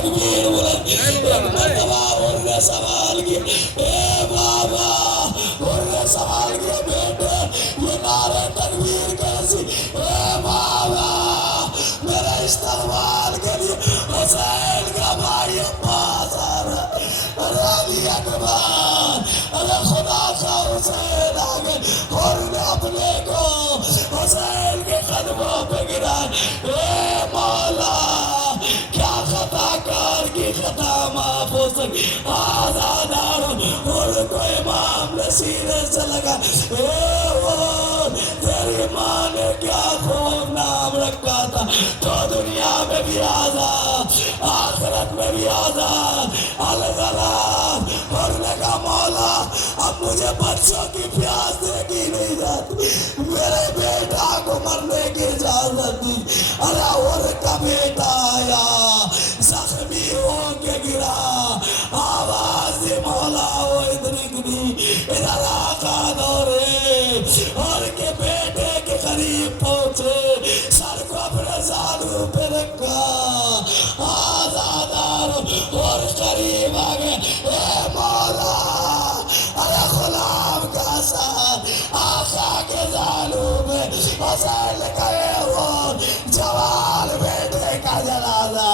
تکبیر بلند. ایک مرتبہ انہوں نے سوال کیا اے بابا، انہوں نے سوال کیا بیٹے یہ نعرہ تکبیر کیسی؟ اے بابا میرا استقبال کے لیے حسین کا بھائی عباس آ رہا ہے. علی اکبر، ارے خدا کا حسین آگے، اور نے اپنے کو حسین کے قدموں پہ گرا. اے مولا کیا خطا کار کی خطا معاف ہو سکی؟ آزادار ان کو امام نے سینے سے لگا. اے وہ تیری ماں نے کیا خوب نام رکھا تھا، تو دنیا میں بھی آزاد آخرت میں بھی آزاد. الغلام اور نے کہا مولا اب مجھے بچوں کی پیاس دیکھی نہیں جاتی، میرے بیٹا کو مرنے کی اجازت دی. ارے اور کا بیٹا آیا زخمی ہو کے گرا، آواز دی مولا وہ ادرکنی، ادھر آقا دورے اور کے بیٹے کے قریب پہنچے، سر کو اپنے زانوں پہ رکھا. آزادار اور قریب آگے اے مولا، ارے غلام کا ساتھ آقا کے زانوں میں حسین کہے وہ جوان بیٹے کا جنازہ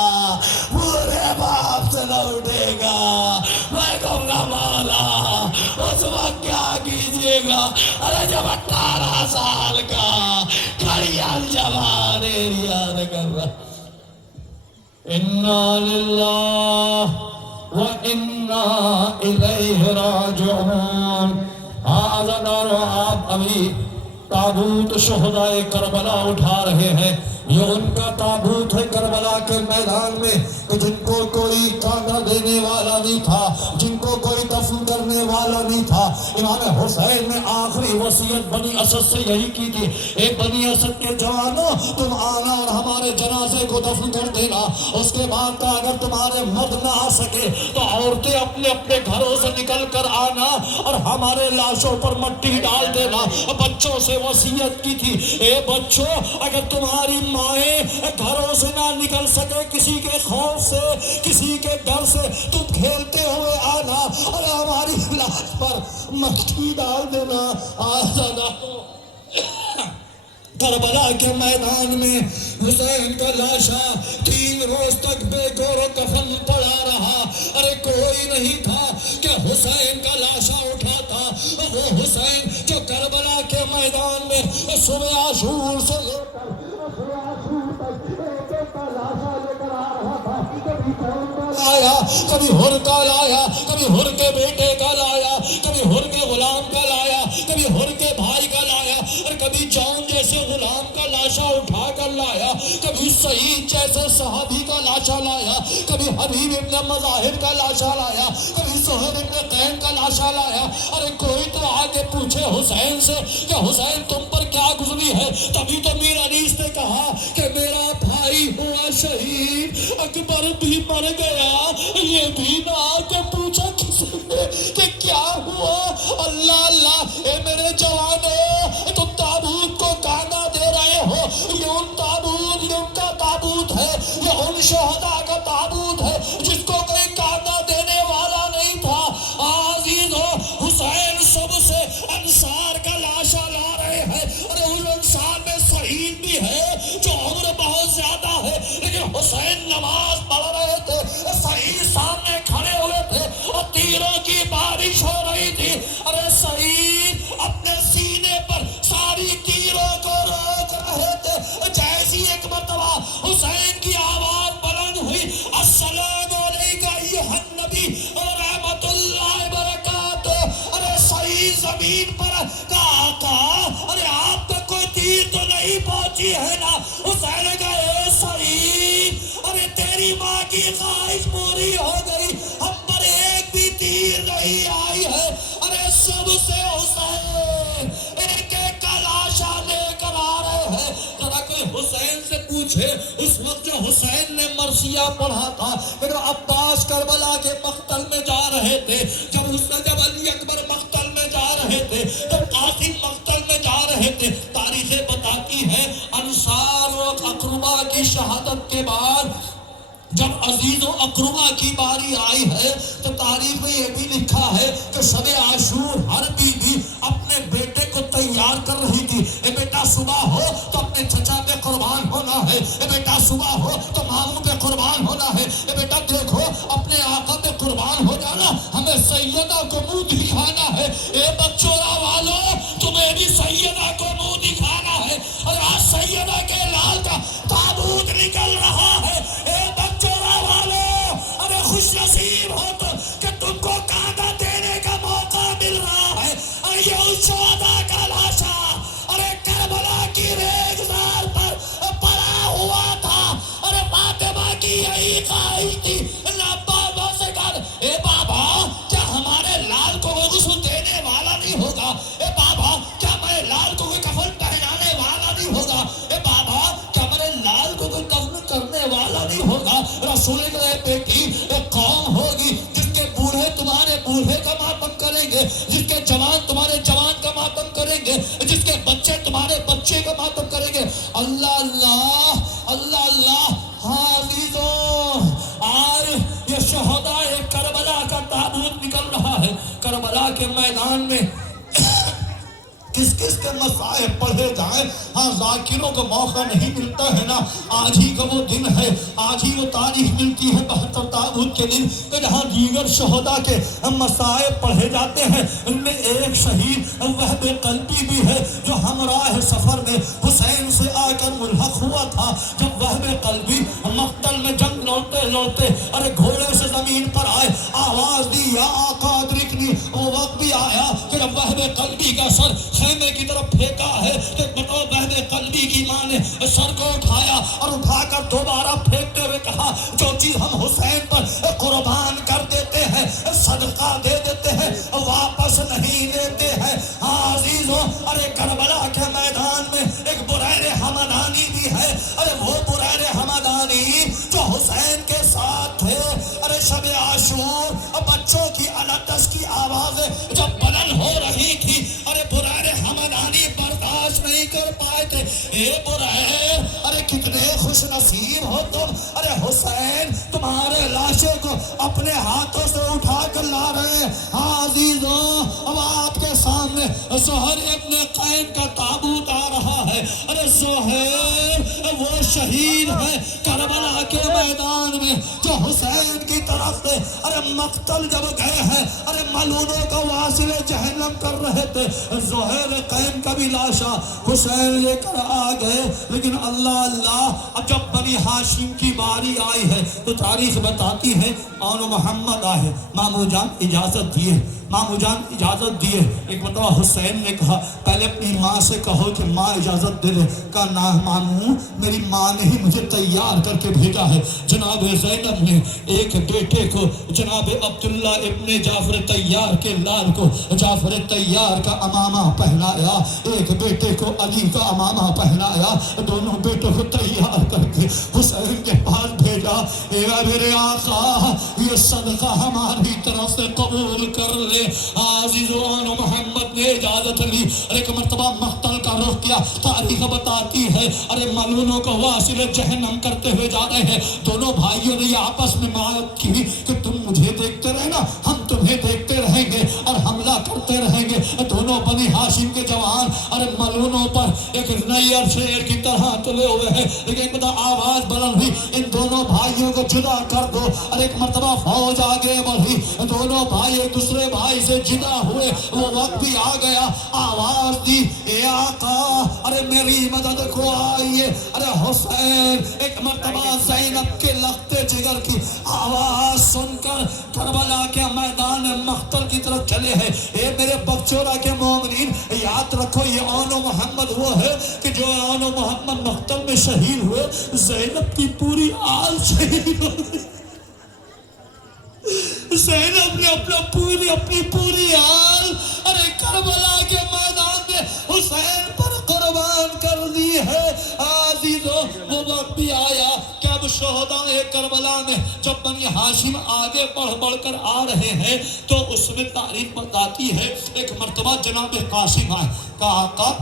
پورے باپ سے نہ اٹھے گا. میں کہوں گا مولا اس وقت کیا کیجئے گا؟ ارے جب 18 سال کا کھڑیال جوان ایریان کر رہا. اِنَّا لِلَّهِ وَإِنَّا إِلَيْهِ راجعون. آزادارو آپ ابھی تابوت شہدائے کربلا اٹھا رہے ہیں. یہ ان کا تابوت ہے کربلا کے میدان میں کہ جن کو کوئی کاندھا دینے والا نہیں تھا، جن کو کوئی دفن کرنے والا نہیں تھا. امام حسین نے آخری وصیت بنی اسد سے یہی کی تھی، اے بنی اسد کے جوانوں تم آنا اور ہمارے جنازے کو دفن کر دینا. اس کے بعد کا اگر تمہارے مرد نہ آ سکے تو عورتیں اپنے اپنے گھروں سے نکل کر آنا اور ہمارے لاشوں پر مٹی ڈال دینا. بچوں سے وصیت کی تھی، اے بچوں اگر تمہاری مائیں گھروں سے نہ نکل سکے کسی کے خوف سے، کسی کے ڈر سے، تم کھیلتے ہوئے آنا اور ہماری لاش پر مٹی ڈال دینا. آزادہ کربلا کے میدان میں حسین کا لاشا 3 روز تک بے گور و کفن پڑا رہا. ارے کوئی نہیں تھا کہ حسین کا لاشا اٹھاتا. وہ حسین جو کربلا کے میدان میں صبح عاشور سے لے کر کبھی ہر کا لایا، کبھی ہر کے بیٹے کا لایا، کبھی ہر کے غلام کا لایا، کبھی ہر کے بھائی کا لایا، اور کبھی جون جیسے غلام کا لاشا اٹھا کر لایا، کبھی سعید جیسے صحابی کا لاشا لایا، کبھی حبیب ابن مظاہر کا لاشا لایا، کبھی سہیل ابن قین کا لاشا لایا. ارے کوئی تو آگے پوچھے حسین سے کہ حسین تم پر کیا گزری ہے؟ تبھی تو میر انیس نے کہا کہ میرا بھائی ہوا شہید، اکبر بھی مر گیا، یہ بھی نہ آگے پوچھا کسی نے کہ کیا ہوا. اللہ اللہ، اے میرے جوانوں تم تابوت کو کانا دے رہے ہو. یہ ان تابوت، یہ ان کا تابوت ہے، یہ ان شہداء کا تابوت ہے جس کو کوئی کانا دینے والا نہیں تھا. عزیزو حسین سب سے انصار کا لاشا لا رہے ہیں، اور ان انصار میں شہید بھی ہے جو عمر بہت زیادہ ہے، لیکن حسین نماز پڑھ رہے تھے، شہید سامنے کھڑے ہوئے تھے اور تیروں کی بارش ہو رہی تھی. ارے شہید اپنے سینے پر ساری تیروں کو روک رہے تھے. جیسی ایک مرتبہ حسین کی آواز بلند ہوئی، السلام علیکہ ایھا النبی ورحمۃ اللہ وبرکاتہ. ارے شہید زمین پر کہا آقا ارے آپ تک کوئی تیر تو نہیں پہنچی ہے نا؟ حسین نے کہا اے شہید ارے تیری ماں کی خواہش پوری ہو گئی، ہم پر ایک بھی تیر نہیں آئی ہے. ارے سب سے حسین ایک ایک کا لاشا لے کر آ رہے ہیں. ذرا کوئی حسین سے پوچھے اس وقت جو حسین نے مرثیہ پڑھا تھا، جب عباس کربلا کے مقتل میں جا رہے تھے، جب علی اکبر مقتل میں جا رہے تھے، جب قاسم مقتل میں جا رہے تھے، تاریخیں بتاتی ہیں انصار و اقربا کی شہادت کے بعد جب عزیزوں اقربا کی باری آئی ہے تو تاریخ میں یہ بھی لکھا ہے کہ شب عاشور ہر بیوی اپنے بیٹے کو تیار کر رہی تھی. اے بیٹا صبح ہو تو اپنے چچا پہ قربان ہونا ہے, اے بیٹا صبح ہو تو ماموں پہ قربان ہونا ہے, اے بیٹا دیکھو اپنے آقا پہ قربان ہو جانا, ہمیں سیدہ کو منہ دکھانا ہے. اے بچورا والوں تمہیں بھی سیدہ کو منہ دکھانا ہے. اور آج سیدہ کے لال کا تابوت نکل رہا ہے. اے بچورا والوں ارے خوش نصیب ہو تو کہ تم کو کانٹا دینے کا موقع مل رہا ہے. اور یہ شہداء کا لاشا ارے کربلا کی ریگزار پر پڑا ہوا تھا. ارے فاطمہ کی یہی خواہش تھی. بابا سے کہا اے بابا کیا ہمارے لال کو وہ غسل دینے والا نہیں ہوگا؟ اے بابا کیا میرے لال کو کوئی کفن پہنانے والا نہیں ہوگا؟ اے بابا کیا میرے لال کو کوئی دفن کرنے والا نہیں ہوگا؟ رسول کے بیٹی ایک قوم ہوگی جس کے بوڑھے تمہارے بوڑھے کا ماتم کریں گے, جس کے جوان تمہارے جوان کا ماتم کریں گے, جس کے بچے تمہارے بچے کا ماتم کریں گے. اللہ اللہ اللہ اللہ. ہاں عزیزوں آج یہ شہداء کربلا کا تابوت نکل رہا ہے. کربلا کے میدان میں کس کس کے مسائل پڑھے جائیں. ہاں ذاکروں کو موقع نہیں ملتا ہے نا. آج ہی کا وہ دن ہے, آج ہی وہ تاریخ ملتی ہے 72 تابوت کے دن کہ جہاں دیگر شہداء کے مسائل پڑھے جاتے ہیں. ان میں ایک شہید وہب قلبی بھی ہے جو ہمراہ سفر میں حسین سے آ کر ملحق ہوا تھا. جب وہب قلبی مقتل میں جنگ لڑتے لڑتے ارے گھوڑے سے زمین پر آئے, آواز دی یا آقا ادرکنی. وہ وقت بھی آیا کہ جب وہب قلبی کا سر خیمے کی طرف پھینکا ہے تو بتو وہب قلبی کی ماں نے سر کو اٹھایا اور اٹھا کر دوبارہ پھینکتے ہوئے کہا جو چیز ہم حسین پر قربان کر دیتے ہیں, صدقہ دے دیتے ہیں, واپس نہیں لیتے ہیں. ہاں عزیزوں ارے کربلا کے میدان میں ایک بریر حمدانی بھی ہے. ارے وہ بریر حمدانی جو حسین کے ساتھ تھے. ارے شب عاشور بچوں کی التش کی آوازیں جب بلند ہو رہی تھی, ارے بریر حمدانی برداشت نہیں کر پائے تھے. اے بریر ارے کتنے خوش نصیب ہو تم. ارے حسین تمہارے لاشوں کو اپنے ہاتھوں سے اٹھا کر لا رہے ہیں. ہاں عزیزوں اب آپ کے سامنے زہر ابن قین کا تابوت آ رہا ہے. ارے زہر وہ شہید ہے کربلا کے میدان میں جو حسین کی طرف سے ارے مقتل جب گئے ہیں ارے ملونوں کا واصل جہنم کر رہے تھے. زہر قین کا بھی لاشا حسین لے کر آ گئے. لیکن اللہ اللہ اب جب بنی ہاشم کی باری آئی ہے تو تاریخ بتاتی ہے آن محمد آئے. مامو جان اجازت دیے, مامو جان اجازت دیے. ایک مرتبہ حسین نے کہا پہلے اپنی ماں سے کہو کہ ماں اجازت دے دے. کہا نہ مامو میری ماں نے ہی مجھے تیار کر کے بھیجا ہے. جناب زینب نے ایک بیٹے کو جناب عبداللہ ابن جعفر طیار کے لال کو جعفر طیار کا امامہ پہنایا, ایک بیٹے کو علی کا امامہ پہنایا. دونوں بیٹوں کو تیار کر کے حسین کے پاس بھیجا. اے میرے آقا یہ صدقہ ہماری طرف سے قبول کر لے. عزیزان محمد نے اجازت لی. ایک مرتبہ مقتل کا رخ کیا. تاریخ بتاتی ہے ارے ملونوں کو واصل جہنم کرتے ہوئے جا رہے ہیں. دونوں بھائیوں نے آپس میں معاہد کی کہ تم مجھے دیکھتے رہنا, ہم تمہیں دیکھتے رہیں گے اور حملہ کرتے رہیں گے. دونوں بنی ہاشم کے جوان ارے ملونوں پر ایک نیر شیر کی طرح تلے ہوئے ہیں. لیکن آواز بلند ہوئی ان دونوں بھائیوں کو جدا کر دو. اور ایک مرتبہ فوج آگے بڑھی, دونوں بھائی ایک دوسرے بھائی سے جدا ہوئے. وہ وقت بھی آ گیا, آواز دی اے آقا ارے میری مدد کو آئیے. ارے حسین ایک مرتبہ زینب کے لختے جگر کی آواز سن کر کربلا کے میدان مقتل کی طرف چلے ہیں. اے میرے بگچورا کے مومنین یاد رکھو یہ آن محمد وہ ہے کہ جو آن محمد مقتل میں شہید ہوئے. زینب کی پوری آل شہید ہو گئی. زینب نے اپنی پوری آل ارے کربلا کے میدان میں حسین پر قربان کر دی ہے. عزیزو وہ وقت بھی آیا کہ اب شہداء کربلا میں جب بنی ہاشم آگے بڑھ کر آ رہے ہیں تو اس میں تاریخ بتاتی ہے ایک مرتبہ جناب قاسم آئے. کہا آقا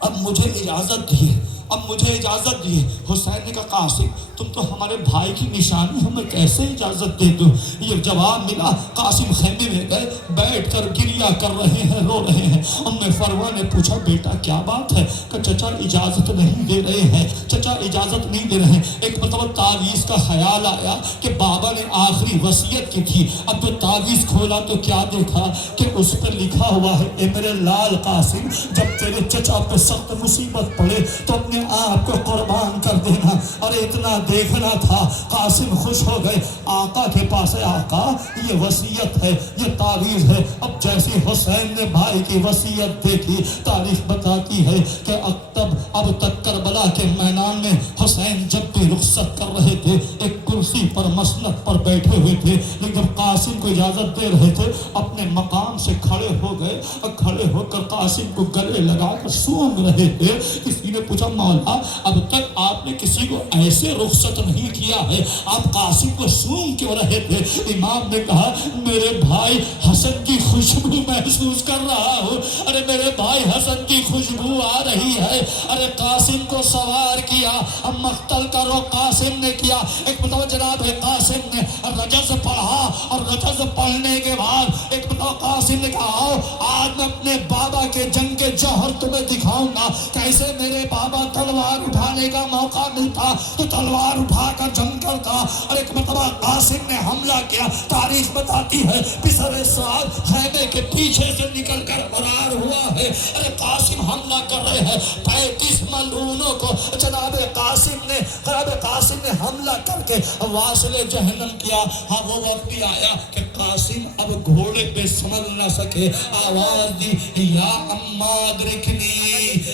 اب مجھے اجازت دیے, اب مجھے اجازت دیے۔ حسین نے کہا قاسم تم تو ہمارے بھائی کی نشانی، ہمیں کیسے اجازت دے دو؟ یہ جواب ملا۔ قاسم خیمے میں گئے، بیٹھ کر گریہ کر رہے ہیں، رو رہے ہیں۔ ام فروہ نے پوچھا بیٹا کیا بات ہے؟ کہ چچا اجازت نہیں دے رہے ہیں، چچا اجازت نہیں دے رہے ہیں۔ ایک مرتبہ تعویذ کا خیال آیا کہ بابا نے آخری وصیت کی تھی۔ اب جو تعویذ کھولا تو کیا دیکھا کہ اس پر لکھا ہوا ہے اے میرے لال قاسم جب تیرے چچا پہ سخت مصیبت پڑے تو اپنے آپ کو قربان کر دینا۔ اور اتنا دیکھنا تھا۔ قاسم خوش ہو گئے، آقا کے پاس ہے، آقا یہ وصیت ہے، یہ تعویذ ہے۔ اب جیسے حسین نے بھائی کی وصیت دیکھی، تاریخ بتاتی ہے کہ اب تک کربلا کے میدان میں حسین جب بھی رخصت کر رہے تھے ایک کرسی پر مسند پر بیٹھے ہوئے تھے، لیکن جب قاسم کو اجازت دے رہے تھے اپنے مقام سے کھڑے ہو گئے اور کھڑے ہو کر قاسم کو گلے لگا کر سونگ رہے تھے۔ کسی نے پوچھا مولا اب تک آپ نے کسی کو ایسے رخصت نہیں کیا ہے، آپ قاسم کو سونگ کیوں رہے تھے؟ امام نے کہا میرے بھائی حسن کی خوشبو محسوس کر رہا ہوں، ارے میرے بھائی حسن کی خوشبو آ رہی ہے۔ ارے قاسم کو سوار کیا، اب مقتل کا رخ قاسم نے کیا۔ ایک مرتبہ جناب قاسم نے رجز پڑھا اور رجز پڑھنے کے بعد ایک مرتبہ قاسم نے کہا آؤ آج میں اپنے بابا کے جنگ کے جوہر تمہیں دکھاؤں گا، کیسے میرے بابا تلوار اٹھانے کا موقع ملتا تو تلوار اٹھا کر جنگ کرتا۔ اور ایک مرتبہ قاسم نے حملہ کیا، تاریخ بتاتی ہے پسر سعد خیمے کے پیچھے سے نکل کر فرار ہوا ہے۔ ارے قاسم حملہ کر رہے ہیں، 35 ملعونوں کو جناب قاسم نے حملہ کر کے واصل جہنم کیا۔ ہاں وہ وقت بھی آیا کہ قاسم اب گھوڑے پہ سنبھل نہ سکے، آواز دی یا اما ادرکنی،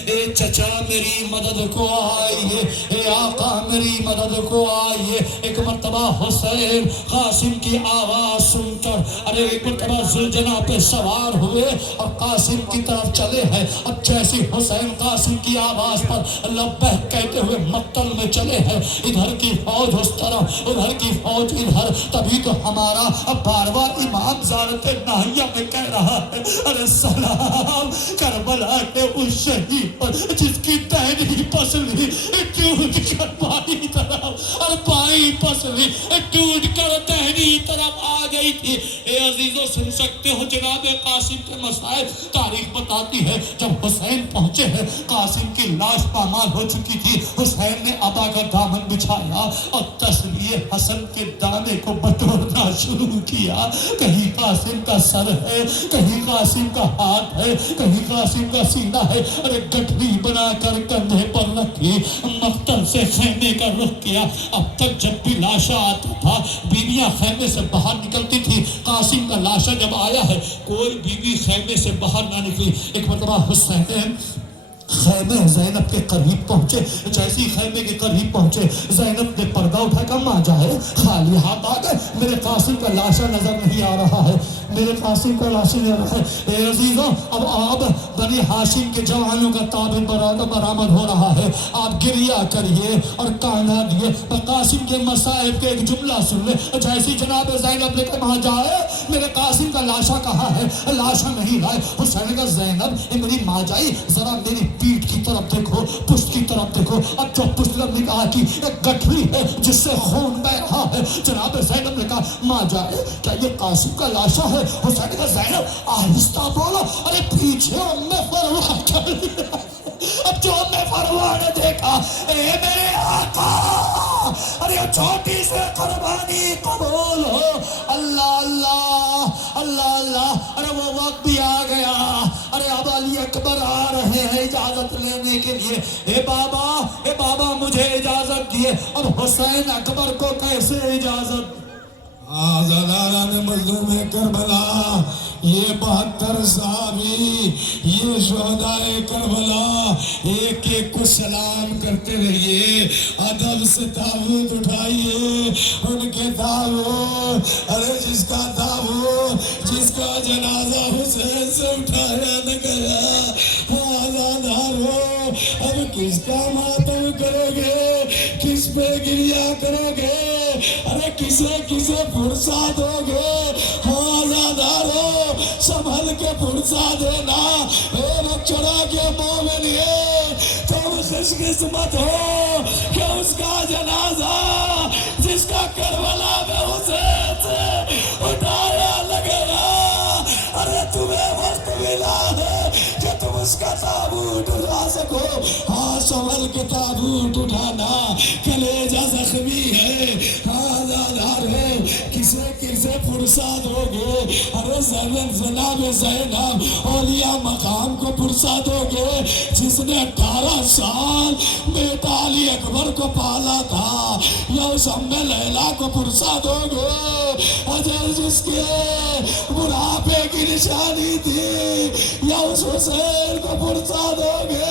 اے چچا میری مدد کو آئیے، اے آقا میری مدد کو آئیے۔ ایک مرتبہ حسین قاسم کی آواز سن کر ارے ایک مرتبہ ذوالجناح پہ سوار ہوئے اور قاسم کی طرف چلے ہیں۔ اب جیسے حسین قاسم کی آواز پر لبیک کہتے ہوئے مقتل میں چلے ہیں، ادھر کی فوج اس طرف ادھر کی فوج ادھر، تبھی تو ہمارا بارواں امام زیارت ناہیہ میں کہہ رہا ہے ارے سلام کربلا کے اس شہید پر جس کی دہنی پسلی ٹوٹ کر بائیں طرف اور بائیں پسلی ٹوٹ کر دہنی طرف آ گئی تھی۔ اے عزیزو سن سکتے ہو جناب قاسم کے مسائل، تاریخ بتاتی ہے جب حسین پہنچے ہیں قاسم کی لاش پامال ہو چکی تھی، حسین نے عبا کا دامن بچھایا اور تسبیح حسن کے دانے کو بٹورنا شروع کیا۔ کہیں قاسم کا سر ہے، کہیں قاسم کا ہاتھ ہے، کہیں قاسم کا سینہ ہے، ارے گٹھری بنا کر کندھے پر رکھی، مقتل سے خیمے کا رخ کیا۔ اب تک جب بھی لاشا آتا تھا بیویاں خیمے سے باہر نکلتی تھی، قاسم کا لاشا جب آیا ہے کوئی بیوی خیمے سے باہر نہ نکلی۔ ایک مرتبہ حسین خیمے زینب کے قریب پہنچے، جیسی خیمے کے قریب پہنچے زینب نے پردہ اٹھا کر ماں جائے خالی ہاتھ آ گئے، میرے قاسم کا لاشا نظر نہیں آ رہا ہے، میرے قاسم کا لاشا نہیں آ رہا ہے۔ اے عزیزوں اب بنی ہاشم کے جوانوں کا تابع برآمد ہو رہا ہے، آپ گریہ کریے اور کانا دیے۔ قاسم کے مصائب کے ایک جملہ سن لے، جیسی جناب زینب نے کہا ماں جائے میرے قاسم کا لاشا کہاں ہے؟ لاشا نہیں لائے۔ حسین نے کہا زینب اے میری ماں جائی ذرا میری پیٹ کی طرف دیکھو، پشت کی طرف دیکھو۔ اب جو پشت نے کہا کہ ایک گٹھری ہے جس سے خون بہ رہا ہے، جناب زینب نے کہا ماں جائے کیا یہ قاسم کا لاشا ہے؟ حسین نے کہا زینب آہستہ بولو، ارے پیچھے ام فروہ چل رہا ہے۔ اب جو ام فروہ نے دیکھا اے میرے آقا، ارے چھوٹی سے قربانی قبول ہو، اللہ اللہ اللہ اللہ۔ ارے وہ وقت بھی آ گیا، ارے اب علی اکبر آ رہے ہیں اجازت لینے کے لیے۔ اے بابا مجھے اجازت دیے۔ اب حسین اکبر کو کیسے اجازت؟ آزادارہ نے مظلوم کربلا، یہ 72 صحابی، یہ شہدائے کربلا، ایک ایک کو سلام کرتے رہیے، ادب سے تابوت اٹھائیے، ان کے تابوت، ارے جس کا تابوت، جس کا جنازہ حسین سے اٹھایا نہ گیا، آزادارو اب کس کا ماتم کرو گے، کس پہ گریہ کرو گے، ارے کسے پھرسا دو گے؟ آزادارو سنبھل کے پھرسا دینا، اے چڑھا کے مومن یہ تم خوش قسمت ہو کہ اس کا جنازہ جس کا کربلا میں حسین سے اٹھایا لگے گا، ارے تمہیں وقت ملا ہے کہ تم اس کا تابوت اٹھا سکو۔ ہاں سنبھل کے تابوت اٹھانا، کلیجہ زخمی ہے، ہاں آزادار ہو، کسے فرصت ہوگے؟ ارے جناب زینب اولیاء مقام کو فرصت ہوگے جس نے 18 سال بیٹا علی اکبر کو پالا تھا، یا اس ام لیلا کو فرصت ہوگے اجل جس کے بڑھاپے کی نشانی تھی، یا اس حسین کو فرصت ہوگے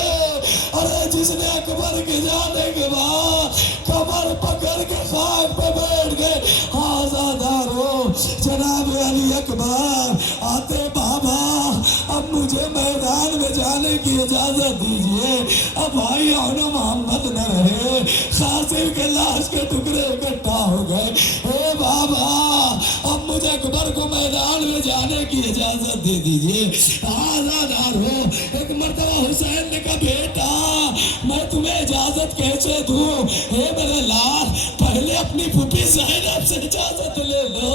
ارے جس نے اکبر کے جانے کے بعد کمر پکڑ کے خاک پہ بیٹھ گئے؟ آزادارو جناب علی اکبر آتے بابا اب مجھے میدان میں جانے کی اجازت دیجئے، اب بھائی آن محمد نہ رہے، خاصر کے لاش کے ٹکڑے اکٹھا ہو گئے، اے بابا اب مجھے اکبر کو میدان میں جانے کی اجازت دے دیجئے۔ آزادارو ایک مرتبہ حسین نے کہا بیٹا میں تمہیں اجازت کیسے دوں؟ اے میرے لال پہلے اپنی پھوپھی زینب سے اجازت لے لو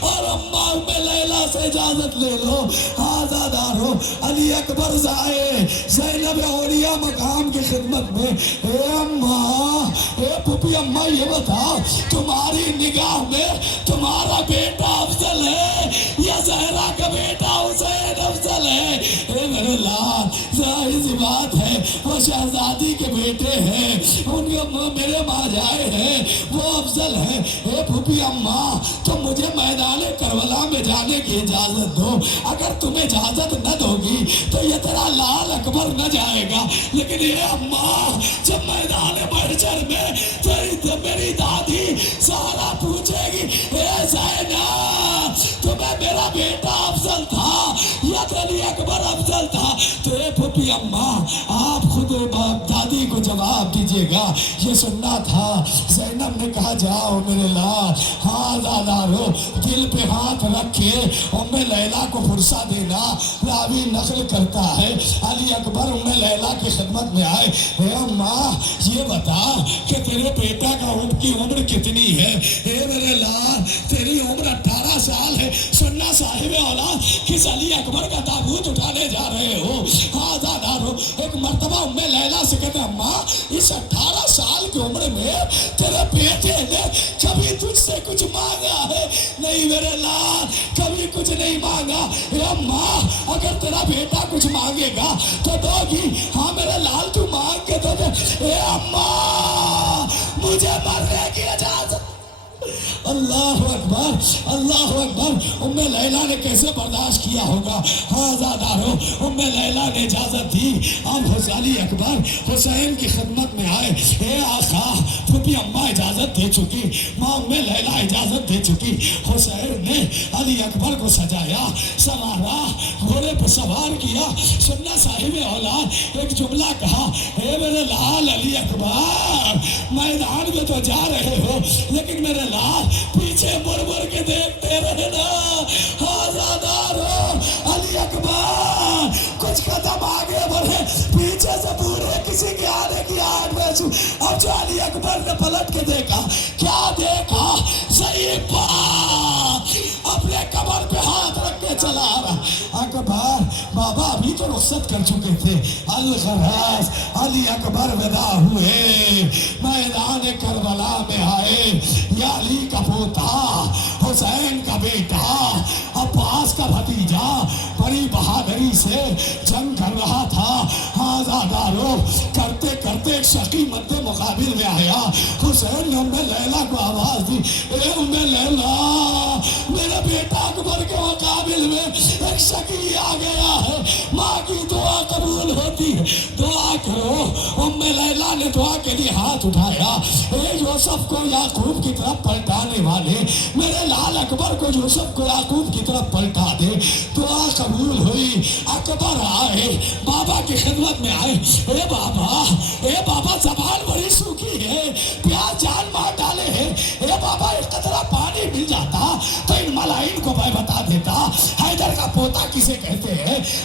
اور اماں ام لیلا سے اجازت لے لو۔ آزادارو علی اکبر زائے زینب اولیاء مقام کی خدمت میں، اے اماں اے پھوپھی اماں یہ بتاؤ تمہاری نگاہ میں تمہارا بیٹا افضل ہے یا زہرا کا بیٹا حسین افضل ہے؟ اے میرے لال ظاہر سی بات ہے وہ شہزادی کے بیٹے ہیں، ان کے میرے ماں جائے ہیں وہ افضل ہے۔ اے پھوپھی اماں تم مجھے میدان کربلا میں جانے کی اجازت دو، اگر تم اجازت نہ دو گی تو یہ تیرا لال اکبر نہ جائے گا، لیکن اے اماں جب میدان محشر میں تو میری دادی سارا پوچھے گی اے زینب تمہیں میرا بیٹا افضل تھا یا علی اکبر افضل تھا؟ تو اے پھوپھی اماں آپ خود دادی کو جواب دیجئے گا، یہ سننا تھا۔ زینب نے کہا جاؤ میرے لال، ہاں زادارو دل پہ ہاتھ رکھ کے ام لیلا کو فرصہ دینا۔ راوی نقل کرتا ہے علی اکبر ام لیلا کی خدمت میں آئے، اے اماں یہ بتا کہ تیرے بیٹا کی عمر کتنی ہے؟ اے میرے لال تیری عمر 18 سال ہے، سننا صاحب اولاد کس علی اکبر کا تابوت اٹھانے جا رہے ہو؟ ہاں زادارو ایک مرتبہ ام لیلا سے کہتے اماں اس 18 سال کی عمر میں تیرے بیٹے نے کبھی تجھ سے کچھ مانگا ہے؟ نہیں میرے لال کبھی کچھ نہیں مانگا۔ اے اماں اگر تیرا بیٹا کچھ مانگے گا تو دو گی؟ ہاں میرے لال تو مانگ کے دو دے۔ اے اماں مجھے مرنے کی اجازت۔ اللہ اکبر اللہ اکبر، ام لیلا نے کیسے برداشت کیا ہوگا؟ ہاں زادارو ام لیلا نے اجازت دی، اب علی اکبر حسین کی خدمت میں آئے، اے آقا پھوپھی اماں اجازت دے چکی، ماں ام لیلا اجازت دے چکی۔ حسین نے علی اکبر کو سجایا سوارا گھوڑے پر سوار کیا، سننا صاحب اولاد ایک جملہ کہا، اے میرے لال علی اکبر میدان میں تو جا رہے ہو لیکن میرے لال پیچھے مڑ مڑ کے دیکھتے رہنا۔ آزادارو علی اکبر کچھ قدم آگے بڑھے، پیچھے سے بوڑھے کسی کے آنے کی آگ محسوس۔ اب جو علی اکبر نے پلٹ کے دیکھا، کیا دیکھا؟ ضعیف اپنے کمر پہ ہاتھ رکھ کے چلا رہا۔ اکبر بابا ابھی تو رخصت کر چکے تھے، الخراس علی اکبر ودا ہوئے، میدان کربلا میں آئے، یا علی کا پوتا حسین کا بیٹا عباس کا بھتیجا بڑی بہادری سے جنگ کر رہا تھا۔ آزادارو کرتے کرتے ایک شقی مد مقابل میں آیا، حسین نے ام لیلا کو آواز دی، اے ام لیلا میرے بیٹا اکبر کے مقابل میں ایک شقی آ گیا ہے، ماں کی دعا قبول ہوتی ہے، دعا کرو۔ ام لیلا نے دعا کے لیے ہاتھ اٹھایا، اے یوسف کو یعقوب کی طرف پلٹانے والے میرے لال اکبر کو یوسف کو یعقوب کی طرف پلٹا دے۔ دعا قبول ہوئی، اکبر آئے بابا کی خدمت میں آئے، اے بابا زبان بڑی سوکھی ہے، پیاس جان مار ڈالے ہیں، اے بابا ایک قطرہ پانی مل جاتا تو ان ملائن کو میں بتا دیتا۔ حیدر کا پوتا کسے کہتے ہیں؟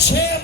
6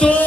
2